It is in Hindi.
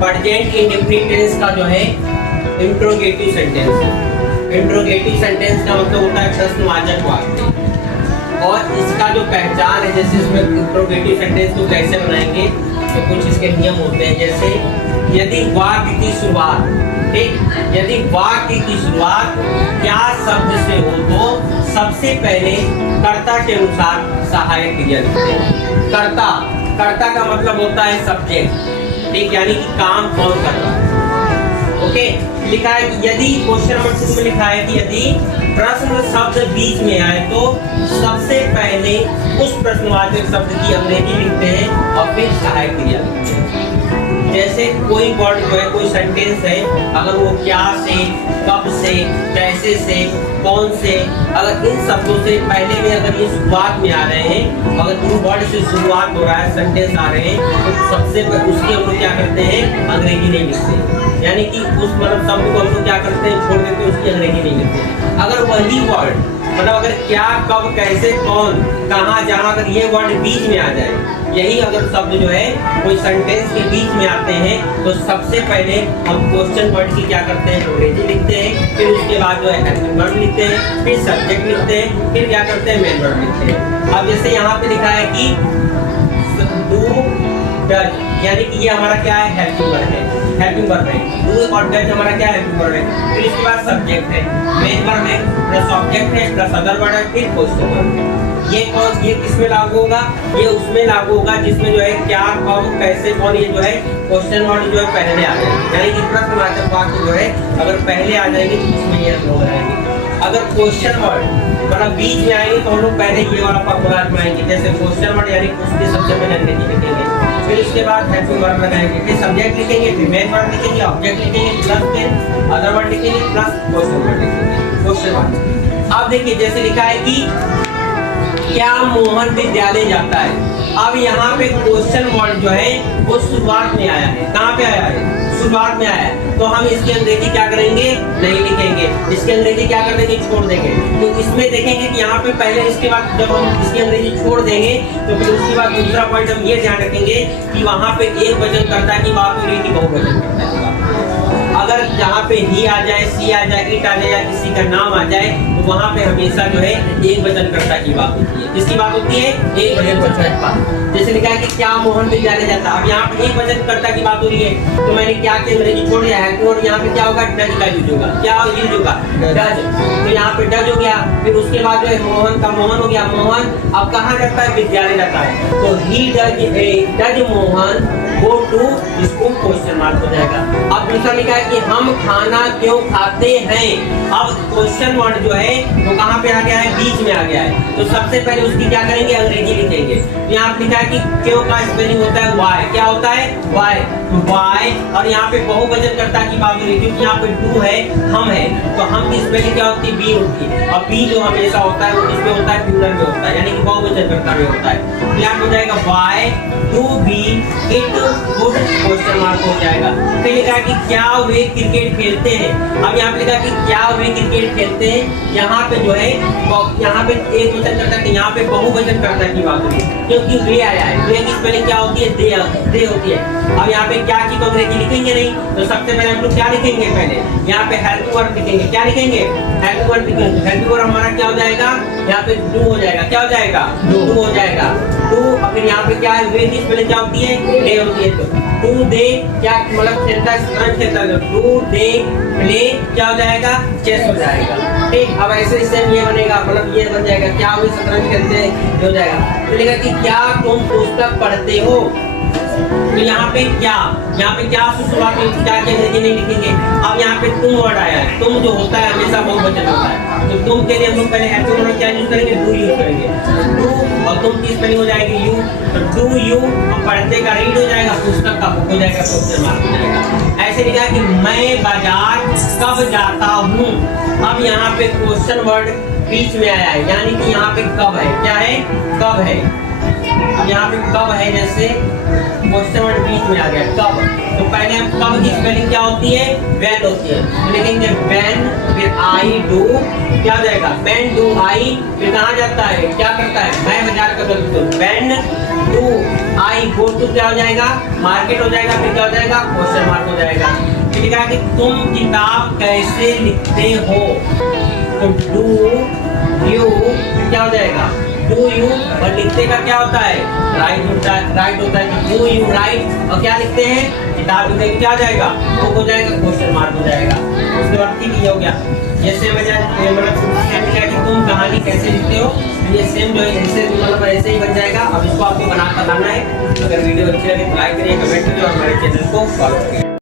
प्रेजेंट इंडेफिनिट टेंस का जो है इंट्रोगेटिव सेंटेंस है। इंट्रोगेटिव सेंटेंस का मतलब होता है प्रश्नवाचक वाक्य, और इसका जो पहचान है, जैसे इसमें इंट्रोगेटिव सेंटेंस को कैसे बनाएंगे तो कुछ इसके नियम होते हैं। जैसे यदि वाक्य की शुरुआत, ठीक, यदि वाक्य की शुरुआत क्या शब्द से हो तो सबसे पहले कर्ता के अनुसार सहायक क्रिया लिखते हैं। कर्ता का मतलब होता है सब्जेक्ट, ठीक, यानी कि काम कौन कर रहा है। ओके, लिखा है कि यदि क्वेश्चन नंबर 2 में लिखा है कि यदि प्रश्न शब्द बीच में आए तो सबसे पहले उस प्रश्नवाचक शब्द की अंग्रेजी लिखते हैं और फिर सहायक क्रिया लिखते हैं। जैसे कोई वर्ड जो है, कोई सेंटेंस है, अगर वो क्या से, कब से, कैसे से, कौन से, अगर इन शब्दों से पहले में अगर ये शुरुआत में आ रहे हैं, अगर इन वर्ड से शुरुआत हो रहा है, सेंटेंस आ रहे हैं, तो सबसे उसकी हम लोग क्या करते हैं, अंग्रेजी नहीं लिखते, यानी कि उस मतलब शब्द को हम लोग क्या करते हैं, छोड़ देते हैं, उसकी अंग्रेजी नहीं लिखते। अगर वही वर्ड मतलब अगर क्या, कब, कैसे, कौन, कहाँ, जहाँ, अगर ये वर्ड बीच में आ जाए, यही अगर शब्द जो है कोई सेंटेंस के बीच में आते हैं, तो सबसे पहले हम क्वेश्चन वर्ड की क्या करते हैं, अंग्रेजी लिखते हैं, फिर उसके बाद जो है हेल्पिंग वर्ब लिखते हैं, फिर सब्जेक्ट लिखते हैं, फिर क्या करते हैं, मेन वर्ब लिखते हैं। अब जैसे यहाँ पे लिखा है कि डू डज, यानी कि ये हमारा क्या है, हेल्पिंग वर्ब है, हेल्पिंग वर्ब है। डू और डज हमारा क्या है, हेल्पिंग वर्ब है। फिर इसके बाद सब्जेक्ट है, मेन वर्ब है, प्लस ऑब्जेक्ट है, प्लस अदर वर्ड है, फिर क्वेश्चन वर्ब है। ये किसमें लागू होगा, ये उसमें लागू होगा जिसमें जो है क्या, कब, कैसे, कौन, ये जो है क्वेश्चन वर्ड जो है पहले आ जाएंगे, यानी कि प्रश्नवाचक वाक्य जो है अगर पहले आ जाएंगे तो इसमें ये हो जाएंगे। अगर क्वेश्चन वर्ड मतलब बीच में आएंगे तो हम लोग पहले ये वाला फॉर्मूला आजमाएंगे, जैसे क्वेश्चन वर्ड यानी उसके सबसे पहले अंग्रेजी लिखेंगे, फिर उसके बाद हेल्पिंग वर्ब लगाएंगे, फिर सब्जेक्ट लिखेंगे, फिर मेन वर्ब लिखेंगे, ऑब्जेक्ट लिखेंगे, प्लस फिर अदर वर्ड लिखेंगे, प्लस क्वेश्चन वर्ड लिखेंगे, क्वेश्चन वर्ड। अब देखिए जैसे लिखा है कि क्या मोहन विद्यालय जाता है। अब यहाँ पे क्वेश्चन वर्ड जो है वो शुरुआत में आया है, कहाँ पे आया है, शुरुआत में आया है, तो हम इसकी अंग्रेजी क्या करेंगे, नहीं लिखेंगे, इसकी अंग्रेजी क्या कर देंगे, छोड़ देंगे। तो इसमें देखेंगे कि यहाँ पे पहले इसके बाद जब हम इसकी अंग्रेजी छोड़ देंगे तो फिर उसके बाद दूसरा पॉइंट हम ये ध्यान रखेंगे कि वहाँ पे एक वचनकर्ता की बात हो रही थी, बहुवचनकर्ता की बात। अगर जहाँ पे ही आ जाए, सी आ जाए, इट आ जाए या किसी का नाम आ जाए, तो वहाँ पे हमेशा जो है एक वचनकर्ता की बात होती है। किसकी बात होती है, एक वचनकर्ता। जैसे लिखा है कि क्या मोहन विद्यालय जाता है। अब यहाँ पे एक वचनकर्ता की बात हो रही है, तो मैंने क्या की अंग्रेजी छोड़ दिया है, और यहाँ पे क्या होगा, डज का यूज होगा, क्या यूज होगा, डज। तो यहाँ पे डज हो गया, फिर उसके बाद जो है मोहन का मोहन हो गया, मोहन अब कहाँ जाता है, विद्यालय जाता है, तो ही does Mohan go to school, question mark हो जाएगा। अब दूसरा लिखा है कि हम खाना क्यों खाते हैं। अब क्वेश्चन वर्ड जो है वो कहाँ पे आ गया है, बीच में आ गया है, तो सबसे पहले उसकी क्या करेंगे, अंग्रेजी लिखेंगे। यहाँ पे लिखा है कि क्यों का स्पेलिंग होता है वाई, क्या होता है, वाई, वाई। और यहाँ पे बहुवचनकर्ता की बात हो रही है, क्योंकि यहाँ पे डू है, हम है, तो हम की स्पेलिंग क्या होती है, बी होती है, और बी जो हमेशा होता है वो किसमें होता है, प्लूरल में होता है, यानी कि बहुवचनकर्ता में होता है। तो यहाँ हो जाएगा why do B it good, question mark हो जाएगा। फिर लिखा है कि क्या वे क्रिकेट खेलते हैं। अब यहाँ पे लिखा है कि क्या वे क्रिकेट खेलते हैं, यहाँ पे जो है यहाँ पे एक वचनकर्ता है, यहाँ पे बहुवचनकर्ता की बात होगी, क्योंकि वे आया है, वे की स्पेलिंग क्या होती है, दे होती है। अब यहाँ पे क्या की तो अंग्रेजी लिखेंगे नहीं, तो सबसे पहले हम लोग क्या लिखेंगे, पहले यहाँ पे हेल्पिंग वर्ब लिखेंगे, क्या लिखेंगे, हेल्पिंग वर्ब लिखेंगे। हेल्पिंग वर्ब हमारा क्या हो जाएगा, यहाँ पे डू हो जाएगा, क्या हो जाएगा, डू हो जाएगा, डू। और फिर यहाँ पे क्या है, वे की स्पेलिंग क्या होती है, डे होती है, तो डू दे क्या मतलब खेलता है, शतरंज खेलता है, डू दे प्ले क्या हो जाएगा, चेस हो जाएगा, ठीक। अब ऐसे सेम ये बनेगा, मतलब ये बन जाएगा, क्या वे शतरंज खेलते हैं, हो जाएगा। तो लिखा कि क्या तुम पुस्तक पढ़ते हो, तो यहाँ पे क्या शुरुआत में क्या की अंग्रेजी नहीं लिखेंगे। अब यहाँ पे तुम वर्ड आया है, तुम जो होता है हमेशा बहुवचन होता है, तो तुम के लिए हम लोग पहले हेल्पिंग वर्ब क्या यूज करेंगे, डू यूज करेंगे, डू, और तुम की स्पेलिंग हो जाएगी यू, तो डू यू, और पढ़ते का रीड हो जाएगा, पुस्तक का बुक हो जाएगा, क्वेश्चन मार्क हो जाएगा। ऐसे लिखा है कि मैं बाजार कब जाता हूँ। अब यहाँ पे क्वेश्चन वर्ड बीच में आया है, यानी कि यहाँ पे कब है, क्या है, कब है। अब यहाँ पे कब है, जैसे क्वेश्चन वर्ड बीच में आ गया कब। तो पहले हम कब की स्पेलिंग क्या होती है, व्हेन होती है। तो लिखेंगे व्हेन, फिर आई डू, क्या हो जाएगा व्हेन डू आई, फिर कहाँ जाता है, क्या करता है, मैं बाजार का तो when do I go to, क्या हो जाएगा मार्केट हो जाएगा, फिर क्या हो जाएगा क्वेश्चन मार्क हो जाएगा। फिर लिखा कि तुम किताब कैसे लिखते हो, तो डू यू, क्या हो जाएगा डू यू, और लिखते का क्या होता है राइट होता है, राइट होता है डू यू राइट, और क्या लिखते हैं किताब लिखते, क्या हो जाएगा बुक हो जाएगा, क्वेश्चन मार्क हो जाएगा। उसके बाद ठीक ही हो गया। जैसे मतलब तुम कहानी कैसे लिखते हो, ये सेम जो है ऐसे मतलब ऐसे ही बन जाएगा। अब इसको आपको बना कर लाना है। अगर वीडियो अच्छी लगे तो लाइक करिए, कमेंट करिए और हमारे चैनल को फॉलो करिए।